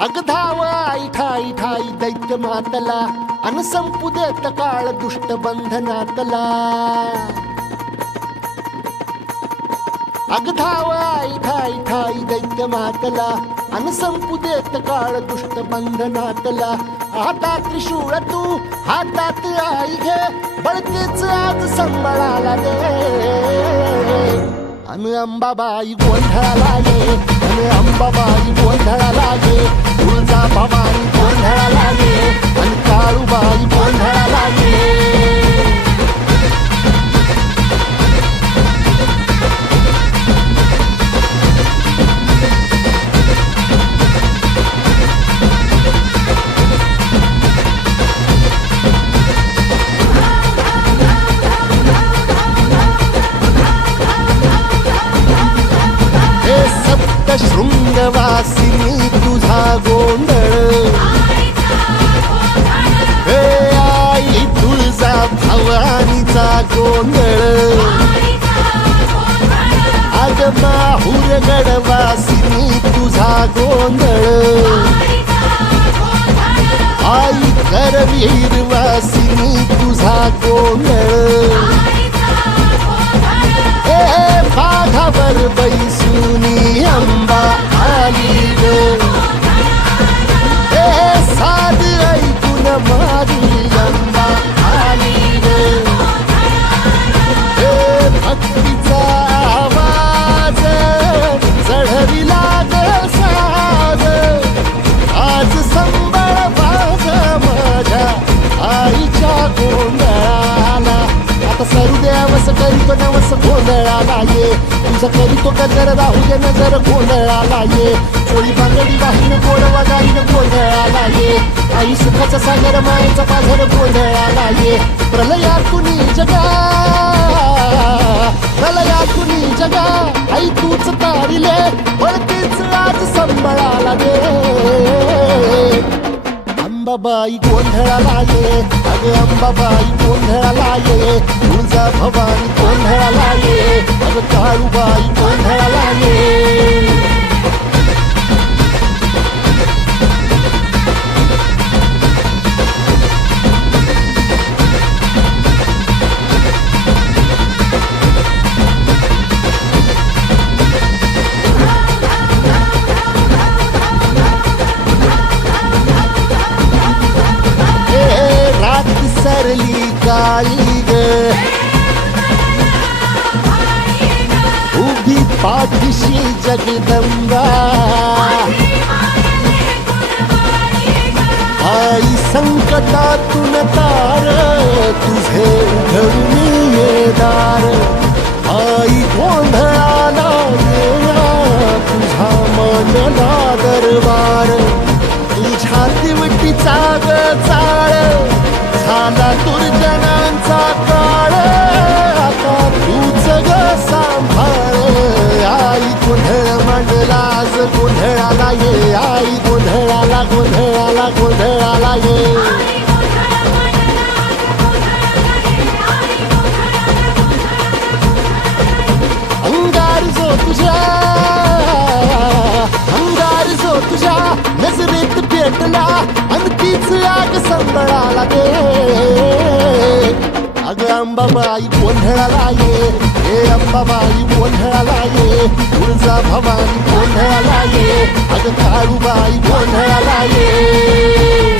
अग धाव आई ठाई ठाई दैत्य मातला अन संपू देत काळ दुष्ट बंधनातला. अग धाव आई ठाई ठाई दैत्य मातला अन संपू देत काळ दुष्ट बंधनातला. हातात त्रिशूळ तू हातात आई घे बळतेच आज संबळाला दे. अन अंबाबाई गोंधळाला ये अन अंबाबाई गोंधळाला ये. तुळजा भवानी गोंधळाला ये अन काळूबाई गोंधळाला ये. शृंगवासिनी तुझा गोंधळ हे आई तुळजा भवानीचा गोंधळ. अग माहुर गडवासिनी तुझा गोंधळ आई करवीर वासिनी तुझा गोंधळ. बाघावर बैसुनी अंबा आली ग साध ऐकून माझी अंबा आली ग. भक्तीचा आवाज चढविला ग साज आज संबळ बाज माझ्या आईच्या गोंधळाला. आता सरू देवस करीतो नवस गोंधळाला ये. तुझं करीतो गजर राहू दे नजर गोंधळाला ये. चोळी बांगडी वाहीन गोडवा गाईन गोंधळाला ये. आई सुखाचा सागर मायेचा पाझर गोंधळाला ये. प्रलयातुनी जगा प्रलयातुनी जगा आई तूच तारिले बळतीच आज संबळाला दे. अंबाबाई गोंधळाला ये अग अंबाबाई गोंधळाला ये. तुळजा भवानी गोंधळाला ये अग काळूबाई गोंधळाला ये. सरली काळी ग उभी पाठीशी जगदंबा. आई संकटातून तार तुझे उघडून ये दार. आई गोंधळाला ये तुझा मनला दरबार. तुझ्या दिवटीचा ग चाळ झाला दुर्जनांचा काळ आता तूच ग सांभाळ. आई गोंधळ मांडला आज गोंधळाला ये आई गोंधळाला गोंधळाला गोंधळाला ये. अंगार जो तुझ्या नजरेत पेटला अन तीच आग संबळाला दे. अग अंबाबाई गोंधळाला ये हे अंबाबाई गोंधळाला ये. तुळजा भवानी गोंधळाला ये अग काळूबाई गोंधळाला ये.